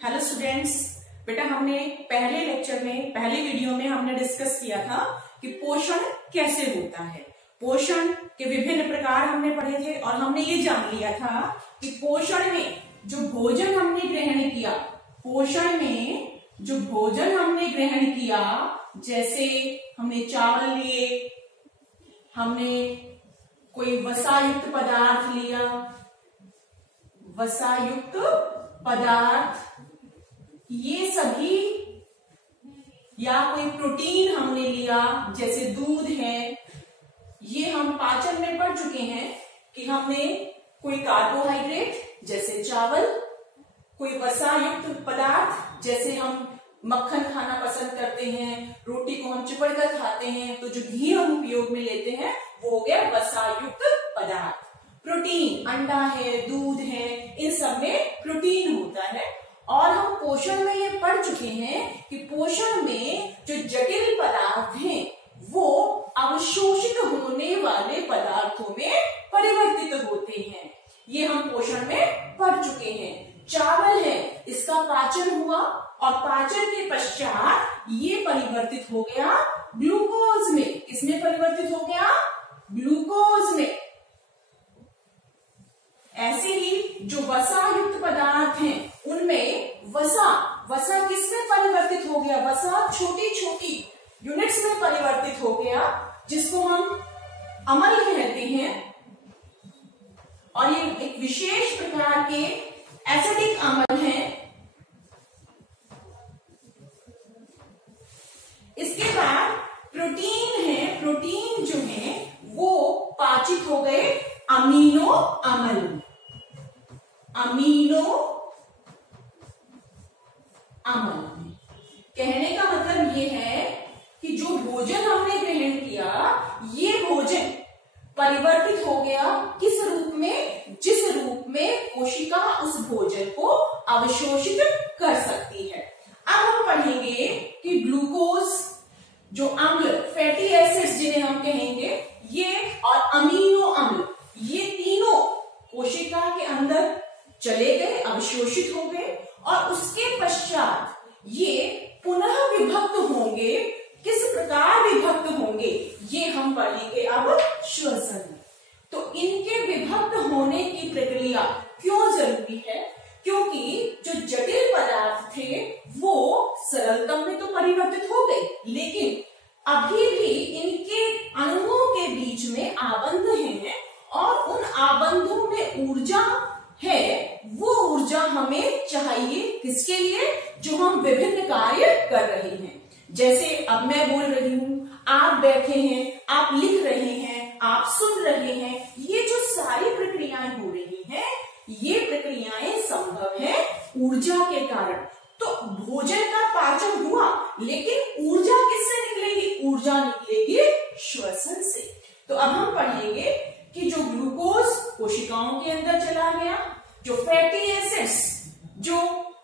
Hello students, बेटा हमने पहले लेक्चर में पहले वीडियो में हमने डिस्कस किया था कि पोषण कैसे होता है। पोषण के विभिन्न प्रकार हमने पढ़े थे और हमने ये जान लिया था कि पोषण में जो भोजन हमने ग्रहण किया, पोषण में जो भोजन हमने ग्रहण किया, जैसे हमने चावल लिए, हमने कोई वसायुक्त पदार्थ लिया, वसायुक्त पदार्थ, ये सभी, या कोई प्रोटीन हमने लिया जैसे दूध है, ये हम पाचन में पढ़ चुके हैं कि हमने कोई कार्बोहाइड्रेट जैसे चावल, कोई वसायुक्त पदार्थ जैसे हम मक्खन खाना पसंद करते हैं, रोटी को हम चिपड़ कर खाते हैं, तो जो घी हम उपयोग में लेते हैं वो हो गया वसायुक्त पदार्थ। प्रोटीन, अंडा है, दूध है, इन सब में प्रोटीन होता है। और हम पोषण में ये पढ़ चुके हैं कि पोषण में जो जटिल पदार्थ हैं वो अवशोषित होने वाले पदार्थों में परिवर्तित होते हैं। ये हम पोषण में पढ़ चुके हैं। चावल है, इसका पाचन हुआ और पाचन के पश्चात ये परिवर्तित हो गया ग्लूकोज में। किसमें परिवर्तित हो गया? ग्लूकोज में। ऐसे ही जो वसायुक्त पदार्थ हैं उनमें वसा किसमें परिवर्तित हो गया? वसा छोटी छोटी यूनिट्स में परिवर्तित हो गया, जिसको हम अम्ल कहते हैं। और ये एक विशेष प्रकार के एसिडिक अम्ल हैं। इसके बाद प्रोटीन है, प्रोटीन जो है वो पाचित हो गए अमीनो अम्ल। अमीनो अम्ल कहने का मतलब ये है कि जो भोजन हमने ग्रहण किया, ये भोजन परिवर्तित हो गया किस रूप में? जिस रूप में कोशिका उस भोजन को अवशोषित कर सकती है। अब हम पढ़ेंगे कि ग्लूकोज, जो अम्ल, फैटी एसिड्स जिन्हें हम कहेंगे, ये और अमीनो अम्ल, ये तीनों कोशिका के अंदर चले गए, अवशोषित हो गए और उसके पश्चात ये पुनः विभक्त होंगे। किस प्रकार विभक्त होंगे ये हम पढ़ेंगे अब श्वसन में। तो इनके विभक्त होने की प्रक्रिया क्यों जरूरी है? क्योंकि जो जटिल पदार्थ थे वो सरलतम में तो परिवर्तित हो गए, लेकिन अभी भी इनके अणुओं के बीच में आबंध हैं और उन आबंधों में ऊर्जा है। वो ऊर्जा हमें चाहिए किसके लिए? जो हम विभिन्न कार्य कर रहे हैं। जैसे अब मैं बोल रही हूं, आप बैठे हैं, आप लिख रहे हैं, आप सुन रहे हैं, ये जो सारी प्रक्रियाएं हो रही हैं, ये प्रक्रियाएं संभव है ऊर्जा के कारण। तो भोजन का पाचन हुआ, लेकिन ऊर्जा किससे निकलेगी? ऊर्जा निकलेगी श्वसन से। तो अब हम पढ़ेंगे कि जो ग्लूकोज कोशिकाओं के अंदर चला गया, जो फैटी एसिड्स जो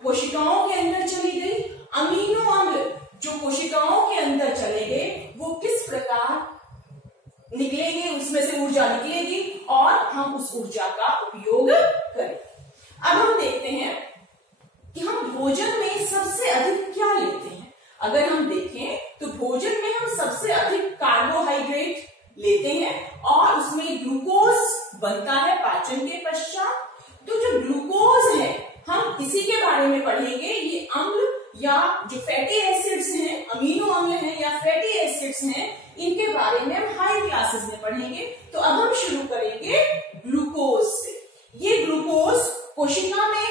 कोशिकाओं के अंदर चली गई, अमीनो अम्ल जो कोशिकाओं के अंदर चले गए, वो किस प्रकार निकलेंगे, उसमें से ऊर्जा निकलेगी और हम उस ऊर्जा का उपयोग करें। अब हम देखते हैं कि हम भोजन में सबसे अधिक क्या लेते हैं। अगर हम देखें तो भोजन में हम सबसे अधिक कार्बोहाइड्रेट लेते हैं और उसमें ग्लूकोज बनता है पाचन के पश्चात। तो जो ग्लूकोज है, हम इसी के बारे में पढ़ेंगे। ये अम्ल या जो फैटी एसिड्स हैं, अमीनो अम्ल हैं या फैटी एसिड्स हैं, इनके बारे में हम हाई क्लासेस में पढ़ेंगे। तो अब हम शुरू करेंगे ग्लूकोज से। ये ग्लूकोज कोशिका में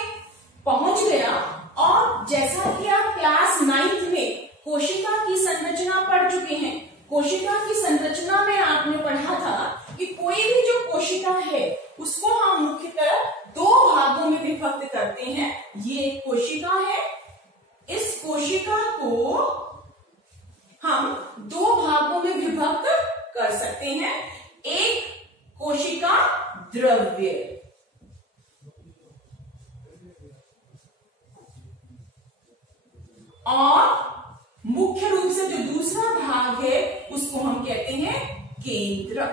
पहुंच गया और जैसा कि आप क्लास 9th में कोशिका की संरचना पढ़ चुके हैं, कोशिका की संरचना में आपने पढ़ा था कि कोई भी जो कोशिका है उसको हम मुख्यतः दो भागों में विभक्त करते हैं। ये एक कोशिका है, इस कोशिका को हम दो भागों में विभक्त कर सकते हैं। एक कोशिका द्रव्य और मुख्य रूप से जो दूसरा भाग है उसको हम कहते हैं केंद्र।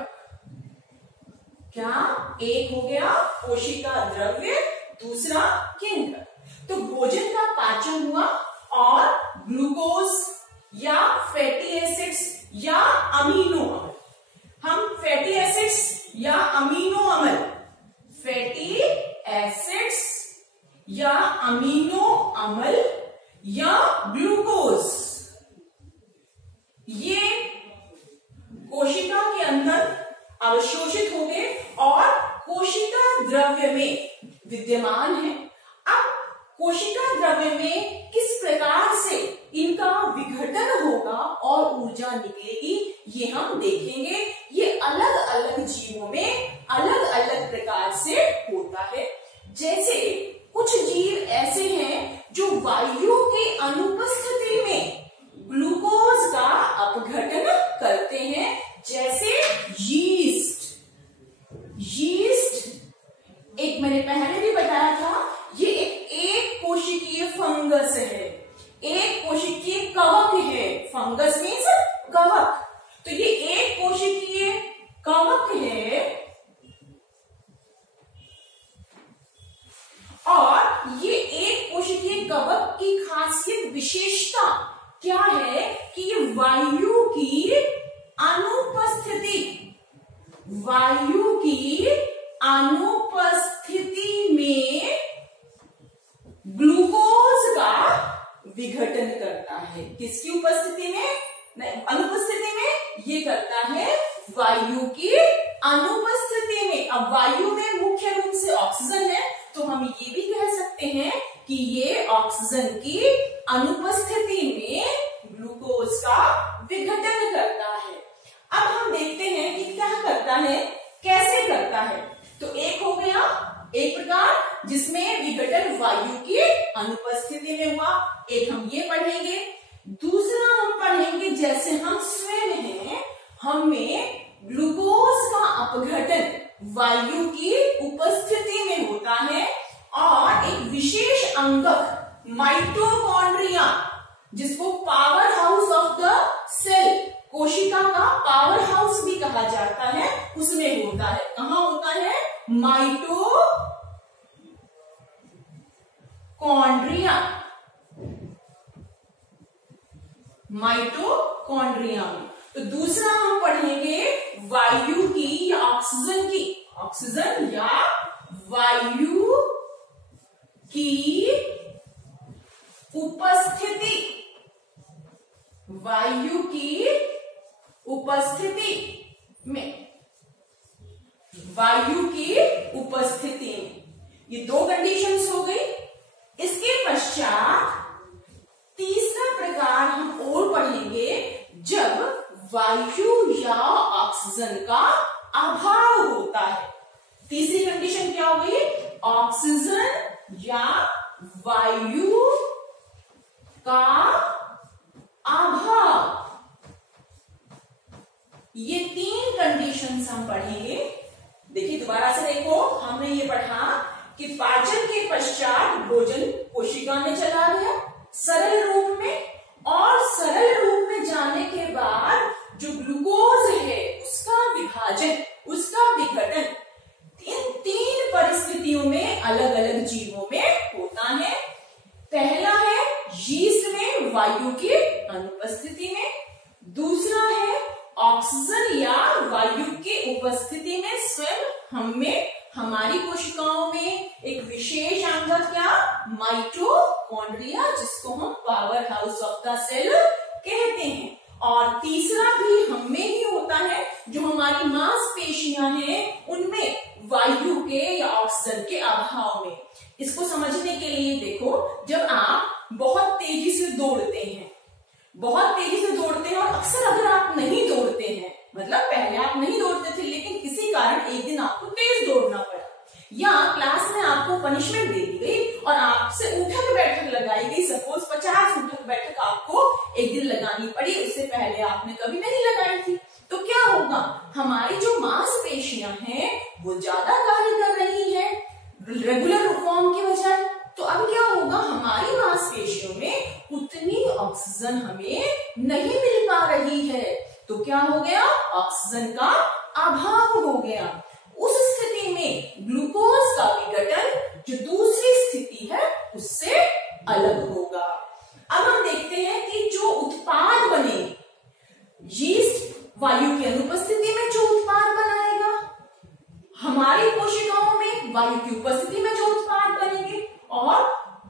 क्या? एक हो गया कोशिका द्रव्य, दूसरा केंद्र। तो भोजन का पाचन हुआ और ग्लूकोज या फैटी एसिड्स या अमीनो अम्ल, हम फैटी एसिड्स या अमीनो अम्ल, फैटी एसिड्स या अमीनो अम्ल या ग्लूकोज, ये कोशिका के अंदर अवशोषित हो गए और कोशिका द्रव्य में विद्यमान है। अब कोशिका द्रव्य में किस प्रकार से इनका विघटन होगा और ऊर्जा निकलेगी, ये हम देखेंगे। ये अलग अलग जीवों में अलग अलग प्रकार से होता है। जैसे कुछ जीव ऐसे हैं जो वायु के अनुपस्थिति में ग्लूकोज का अपघटन करते हैं, जैसे यीस्ट। यीस्ट एक मैंने पहले भी बताया था, ये एक कोशिकीय फंगस है, एक कोशिकीय कवक है। फंगस मीन्स कवक, तो ये एक कोशिकीय कवक है और ये एक कोशिकीय कवक की खासियत विशेषता क्या है कि ये वायु की अनुपस्थिति, वायु की अनुपस्थिति में ग्लूकोज का विघटन करता है। किसकी उपस्थिति में? अनुपस्थिति में ये करता है वायु की अनुपस्थिति में। अब वायु में मुख्य रूप से ऑक्सीजन है, तो हम ये भी कह सकते हैं कि ये ऑक्सीजन की अनुपस्थिति में ग्लूकोज का विघटन करता है। अब हम देखते हैं कि क्या करता है, कैसे करता है। तो एक हो गया एक प्रकार जिसमें विघटन वायु की अनुपस्थिति में हुआ, एक हम ये पढ़ेंगे। दूसरा हम पढ़ेंगे जैसे हम स्वयं हैं, हमें ग्लूकोज का अपघटन वायु की उपस्थिति में होता है और एक विशेष अंगक माइटोकॉन्ड्रिया, जिसको power house of the cell, कोशिका का पावर हाउस भी कहा जाता है, उसमें होता है। कहां होता है? माइटोकॉन्ड्रिया, माइटोकॉन्ड्रिया में। तो दूसरा हम पढ़ेंगे वायु की या ऑक्सीजन की, ऑक्सीजन या वायु की उपस्थिति, वायु की उपस्थिति में, वायु की उपस्थिति में। ये दो कंडीशंस हो गई। इसके पश्चात तीसरा प्रकार हम और पढ़ेंगे जब वायु या ऑक्सीजन का अभाव होता है। तीसरी कंडीशन क्या हो गई? ऑक्सीजन या वायु का अभाव। ये तीन कंडीशंस हम पढ़ेंगे। देखिए दोबारा से देखो, हमने ये पढ़ा कि पाचन के पश्चात भोजन कोशिका में चला गया सरल रूप में, और सरल रूप में जाने के बाद जो ग्लूकोज है उसका विभाजन, उसका विघटन इन तीन परिस्थितियों में अलग अलग जीवों में होता है। पहला है यीस्ट में वायु की अनुपस्थिति में, दूसरा है ऑक्सीजन या वायु की उपस्थिति में स्वयं हमें, हमारी कोशिकाओं में एक विशेष अंग क्या? माइटोकॉन्ड्रिया, जिसको हम power house of the cell कहते हैं। और तीसरा भी हमें ही होता है, जो हमारी मांसपेशियां हैं उनमें वायु के या ऑक्सीजन के अभाव में। इसको समझने के लिए देखो, जब आप बहुत तेजी से दौड़ते हैं, बहुत तेजी से दौड़ते हैं, और अक्सर अगर आप नहीं दौड़ते हैं, मतलब पहले आप नहीं दौड़ते थे लेकिन किसी कारण एक दिन आपको तेज दौड़ना पड़ा, या क्लास में आपको पनिशमेंट दे दी गई और आपसे उठक बैठक लगाई गई, सपोज 50 उठक बैठक आपको एक दिन लगानी पड़ी, उससे पहले आपने कभी नहीं लगाई थी, तो क्या होगा? हमारी जो मांसपेशियां हैं वो ज्यादा कार्य कर रही है रेगुलर फॉर्म की बजाय। तो अब क्या होगा? हमारी मांसपेशियों में उतनी ऑक्सीजन हमें नहीं मिल पा रही है, तो क्या हो गया? ऑक्सीजन का अभाव हो गया। उस स्थिति में ग्लूकोज का विघटन, जो दूसरी स्थिति है, उससे अलग होगा। अब हम देखते हैं कि जो उत्पाद बने, यीस्ट वायु की अनुपस्थिति में जो उत्पाद बनाएगा, हमारी कोशिकाओं में वायु की उपस्थिति में जो उत्पाद बनेंगे, और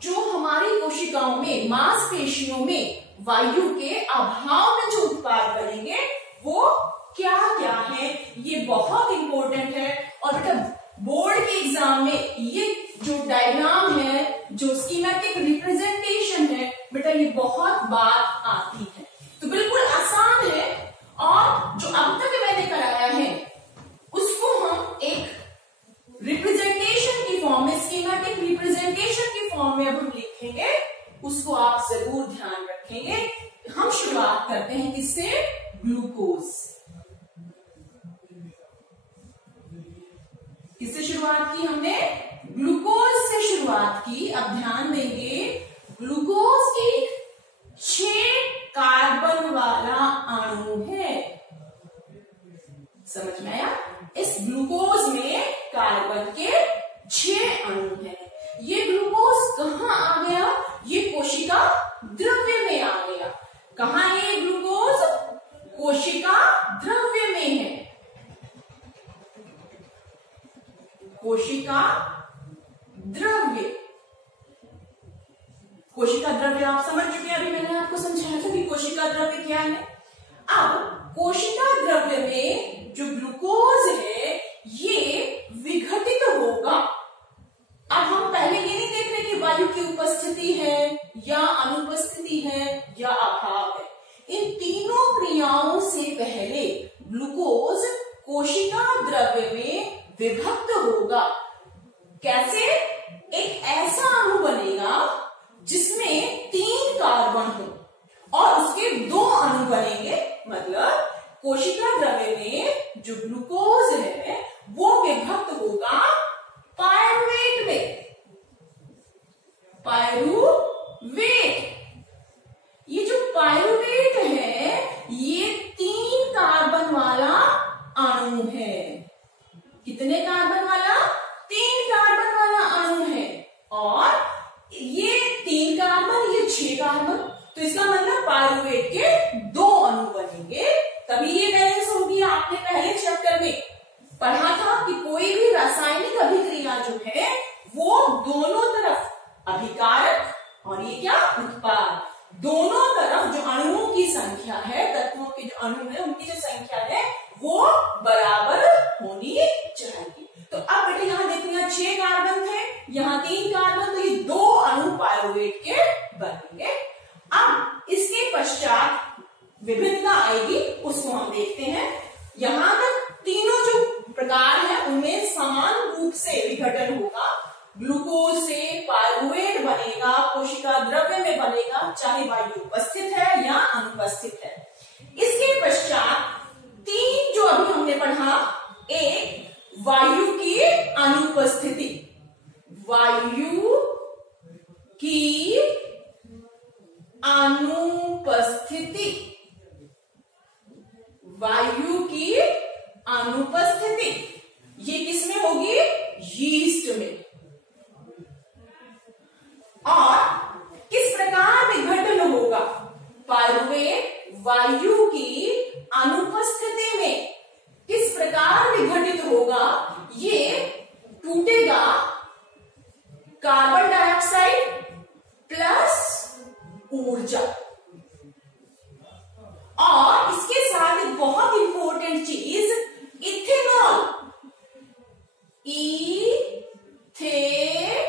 जो हमारी कोशिकाओं में मांसपेशियों में वायु के अभाव में जो उत्पाद बनेंगे वो क्या क्या है, ये बहुत इंपॉर्टेंट है। और बेटा बोर्ड के एग्जाम में ये जो डायग्राम है, जो स्कीमेटिक रिप्रेजेंटेशन है, बेटा ये बहुत बार आती है। तो बिल्कुल आसान है, और जो अब तक मैंने कराया है उसको हम एक रिप्रेजेंटेशन की फॉर्म में, स्कीमेटिक रिप्रेजेंटेशन की फॉर्म में अब हम लिखेंगे, उसको आप जरूर ध्यान रखेंगे। हम शुरुआत करते हैं किससे? ग्लूकोज। किससे शुरुआत की हमने? ग्लूकोज से शुरुआत की। अब ध्यान देंगे, ग्लूकोज एक 6 कार्बन वाला अणु है। समझ में आया? इस ग्लूकोज में कार्बन के 6 अणु हैं। ये ग्लूकोज कहाँ आ गया? ये कोशिका द्रव्य में आ गया। कहाँ है ये ग्लूकोज? कोशिका द्रव्य में है। कोशिका द्रव्य, कोशिका द्रव्य आप समझ चुके हैं, अभी मैंने आपको समझाया था कि कोशिका द्रव्य क्या है। अब कोशिका द्रव्य में जो ग्लूकोज है ये विघटित होगा। अब हम पहले ये नहीं देख रहे कि वायु की उपस्थिति है या अनुपस्थिति है या अभाव है। इन तीनों क्रियाओं से पहले ग्लूकोज कोशिका द्रव्य में विभक्त होगा। कैसे? एक ऐसा अणु बनेगा जिसमें 3 कार्बन हो और उसके 2 अणु बनेंगे। मतलब कोशिका द्रव्य में जो ग्लूकोज है वो विभक्त होगा पायरुवेट में। पायरुवेट, ये जो पायरुवेट है ये 3 कार्बन वाला अणु है। कितने कार्बन वाला? 3 कार्बन वाला अणु है। और ये 3 कार्बन, ये 6 कार्बन, तो इसका मतलब पायरुवेट के 2 अणु बनेंगे, तभी ये बैलेंस होगी। आपने पहले चैप्टर में पढ़ा था कि कोई भी रासायनिक अभिक्रिया जो है वो दोनों तरफ अभिकारक और ये क्या? उत्पाद, दोनों तरफ जो अणुओं की संख्या है, तत्वों के जो अणु है उनकी जो संख्या है वो बराबर होनी चाहिए। तो अब बेटे यहाँ देखो, यहाँ 6 कार्बन थे, यहाँ 3 कार्बन, तो ये 2 अणु पायरुवेट के बनेंगे। अब इसके पश्चात विभिन्नता आएगी, उसको हम देखते हैं। यहां तक तीनों जो प्रकार है उनमें समान रूप से विघटन होगा। ग्लूकोज से पायरुवेट बनेगा, कोशिका द्रव्य में बनेगा, चाहे वायु उपस्थित है या अनुपस्थित है। इसके पश्चात 3 जो अभी हमने पढ़ा, एक वायु की अनुपस्थिति, वायु की अनुपस्थिति, वायु की अनुपस्थिति, ये किसमें होगी? यीस्ट में। और किस प्रकार विघटन होगा? पायरुवेट वायु की अनुपस्थिति में किस प्रकार विघटित होगा? ये टूटेगा कार्बन डाइऑक्साइड प्लस ऊर्जा। और इसके साथ एक बहुत इंपॉर्टेंट चीज, इथेनॉल, इथेनॉल।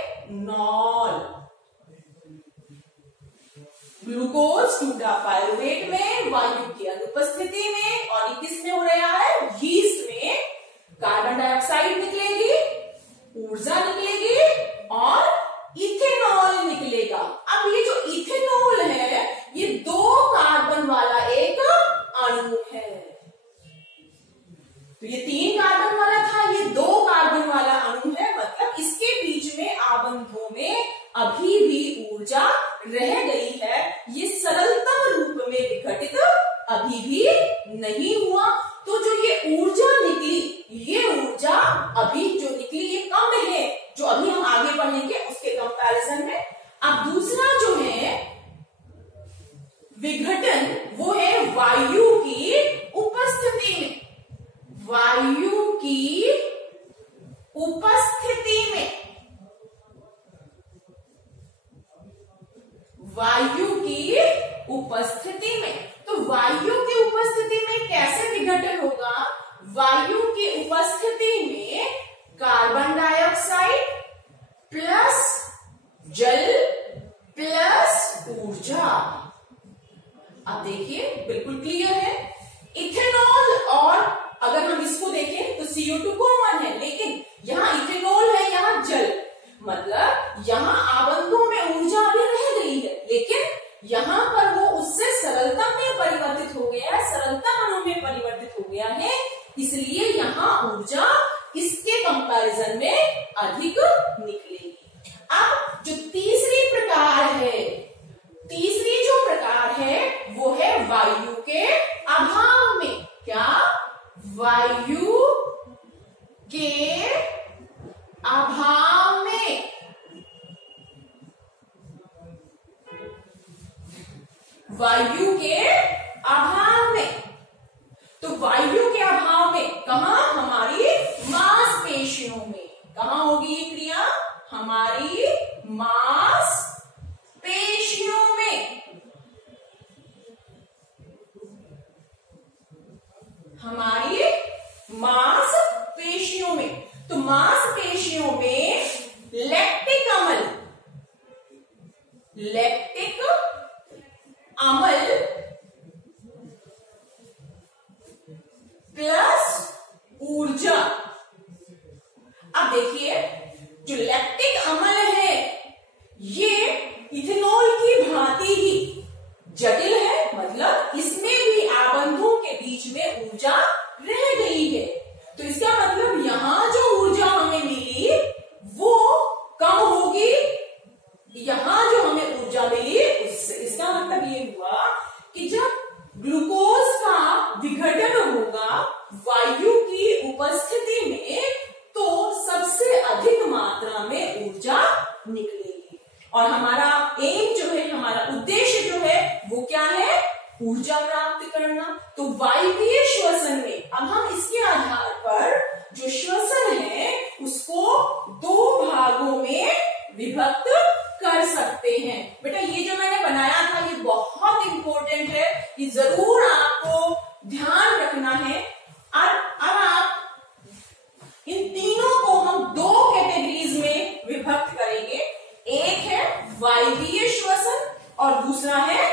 ग्लूकोज टूटा पायरुवेट में वायु की अनुपस्थिति में, और ये किस में हो रहा है? यीस्ट में। कार्बन डाइऑक्साइड निकलेगी, ऊर्जा निकलेगी और इथेनॉल निकलेगा। अब ये जो इथेनॉल है ये 2 कार्बन वाला एक अणु है। तो ये 3 कार्बन वाला था, ये 2 कार्बन वाला अणु है। मतलब इसके बीच में आबंधों में अभी भी ऊर्जा रह गई है। ये सरलतम रूप में विघटित अभी भी नहीं हुआ। तो जो ये ऊर्जा निकली, ये ऊर्जा अभी जो निकली ये कम है, जो अभी हम आगे पढ़ेंगे उसके कंपैरिजन में। विघटन वो है वायु की उपस्थिति में, वायु की उपस्थिति में, वायु की उपस्थिति में। तो वायु की उपस्थिति में कैसे विघटन होगा? वायु की उपस्थिति में कार्बन डाइऑक्साइड प्लस जल प्लस ऊर्जा। अब देखिए बिल्कुल क्लियर है। इथेनॉल, और अगर हम इसको देखें तो CO2 कॉमन है, लेकिन यहाँ इथेनॉल है, यहाँ जल, मतलब यहाँ आबंधों में ऊर्जा अभी रह गई है, लेकिन यहाँ पर वो उससे सरलता में परिवर्तित हो गया है, सरलता अणु में परिवर्तित हो गया है, इसलिए यहाँ ऊर्जा इसके कंपैरिजन में अधिक निकलेगी। अब जो तीसरी प्रकार है, तीसरी जो प्रकार है वो है वायु के अभाव में। क्या? वायु के अभाव में। वायु के अभाव में। तो वायु के अभाव में कहा? हमारी मांसपेशियों में। कहां होगी ये क्रिया? हमारी मांसपेशियों में, हमारी मांसपेशियों में। तो मांसपेशियों में लैक्टिक अम्ल, लैक्टिक अम्ल प्लस ऊर्जा। अब देखिए जो लैक्टिक अम्ल है ये इथेनॉल की भांति ही जटिल है, मतलब इसमें भी आबंधों के बीच में ऊर्जा रह गई है। तो इसका मतलब यहां जो ऊर्जा हमें मिली वो कम होगी, यहां जो हमें ऊर्जा मिली उससे। इसका मतलब ये हुआ कि जब ग्लूकोज का विघटन होगा वायु की उपस्थिति में तो सबसे अधिक मात्रा में ऊर्जा निकलेगी। और हमारा एम जो है, हमारा उद्देश्य जो है वो क्या है? ऊर्जा प्राप्त करना। तो वायवीय श्वसन में अब हम इसके आधार पर जो श्वसन है उसको दो भागों में विभक्त कर सकते हैं। बेटा ये जो मैंने बनाया था ये बहुत इंपॉर्टेंट है, ये जरूर आपको ध्यान रखना है। अब आप इन तीनों को हम दो कैटेगरीज में विभक्त करेंगे। एक है वायवीय श्वसन और दूसरा है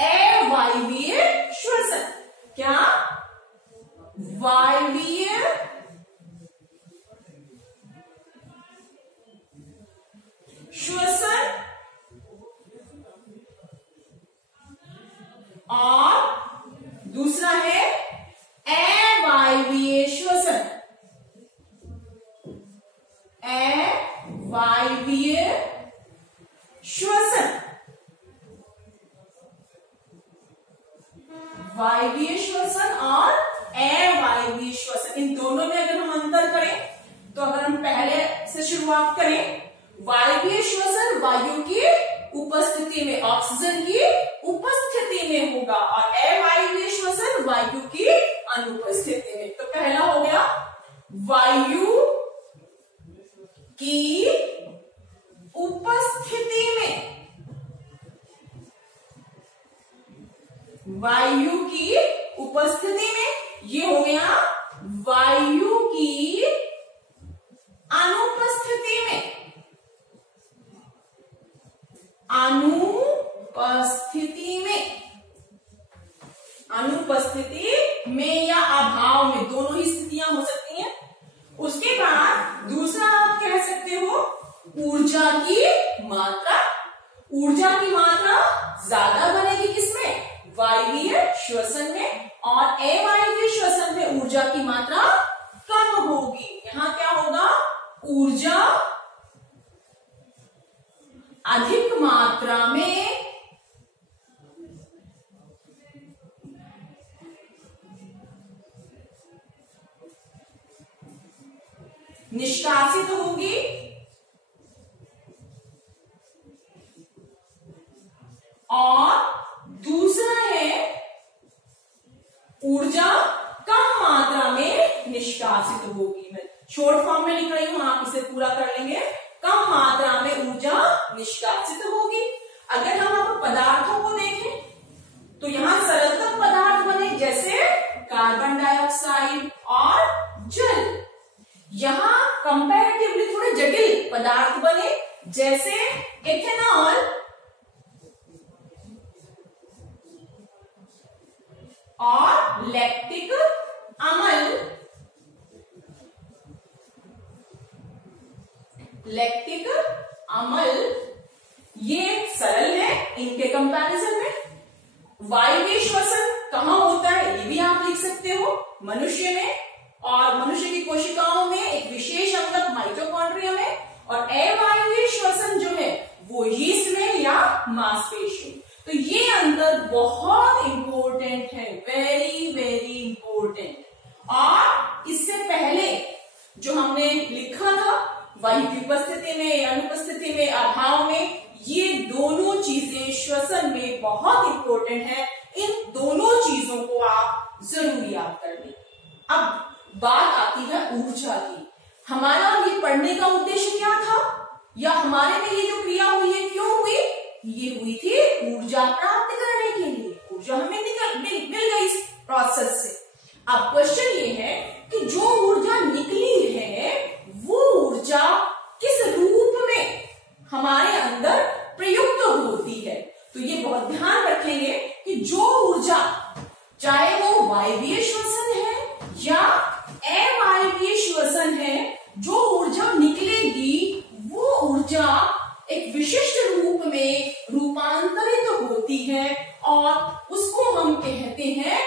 अवायवीय श्वसन। क्या? वायवीय श्वसन और दूसरा है अवायवीय श्वसन। अवायवीय श्वसन, वायवीय श्वसन और अवायवीय श्वसन, इन दोनों में अगर हम अंतर करें तो अगर हम पहले से शुरुआत करें, वायवीय श्वसन वायु की उपस्थिति में, ऑक्सीजन की उपस्थिति में होगा, और अवायवीय श्वसन वायु की अनुपस्थिति में। तो पहला हो गया वायु की उपस्थिति में, वायु की उपस्थिति में। ये हो गया वायु की अनुपस्थिति में, अनुपस्थिति में, अनुपस्थिति में या अभाव में, दोनों ही स्थितियां हो सकती हैं। उसके बाद दूसरा आप कह सकते हो ऊर्जा की मात्रा। ऊर्जा की मात्रा ज्यादा बनेगी किसमें? वायवीय श्वसन में, और अवायवीय श्वसन में ऊर्जा की मात्रा कम होगी। यहां क्या होगा? ऊर्जा अधिक मात्रा में निष्कासित होगी और दूसरा ऊर्जा कम मात्रा में निष्कासित होगी। मैं शॉर्ट फॉर्म में लिख रही हूं, आप इसे पूरा कर लेंगे। कम मात्रा में ऊर्जा निष्कासित होगी। अगर हम अब पदार्थों को देखें तो यहां सरलतम पदार्थ बने जैसे कार्बन डाइऑक्साइड और जल। यहां कंपैरेटिवली थोड़े जटिल पदार्थ बने जैसे इथेनॉल और लैक्टिक अम्ल। लैक्टिक अम्ल ये सरल है इनके कंपैरिजन में। वायवीय श्वसन कहां होता है ये भी आप लिख सकते हो, मनुष्य में, और मनुष्य की कोशिकाओं में एक विशेष अंग माइटोकॉन्ड्रिया में, और अवायवीय श्वसन जो है वो यीस्ट में या मांसपेशियों। तो ये अंतर बहुत इंपॉर्टेंट है, वेरी वेरी इंपॉर्टेंट। और इससे पहले जो हमने लिखा था वायु की उपस्थिति में, अनुपस्थिति में, अभाव में, ये दोनों चीजें श्वसन में बहुत इंपॉर्टेंट है। इन दोनों चीजों को आप जरूर याद कर लें। अब बात आती है ऊर्जा की। हमारा ये पढ़ने का उद्देश्य क्या था, या हमारे में ये जो क्रिया हुई है क्यों हुई? ये हुई थी ऊर्जा प्राप्त करने के लिए। ऊर्जा हमें मिल गई इस प्रोसेस से। अब क्वेश्चन ये है कि जो ऊर्जा निकली है वो ऊर्जा किस रूप में हमारे अंदर प्रयुक्त होती है। तो ये बहुत ध्यान रखेंगे कि जो ऊर्जा, चाहे वो वायवीय श्वसन है या अवायवीय श्वसन है, जो ऊर्जा निकलेगी वो ऊर्जा एक विशिष्ट रूप में रूपांतरित होती है और उसको हम कहते हैं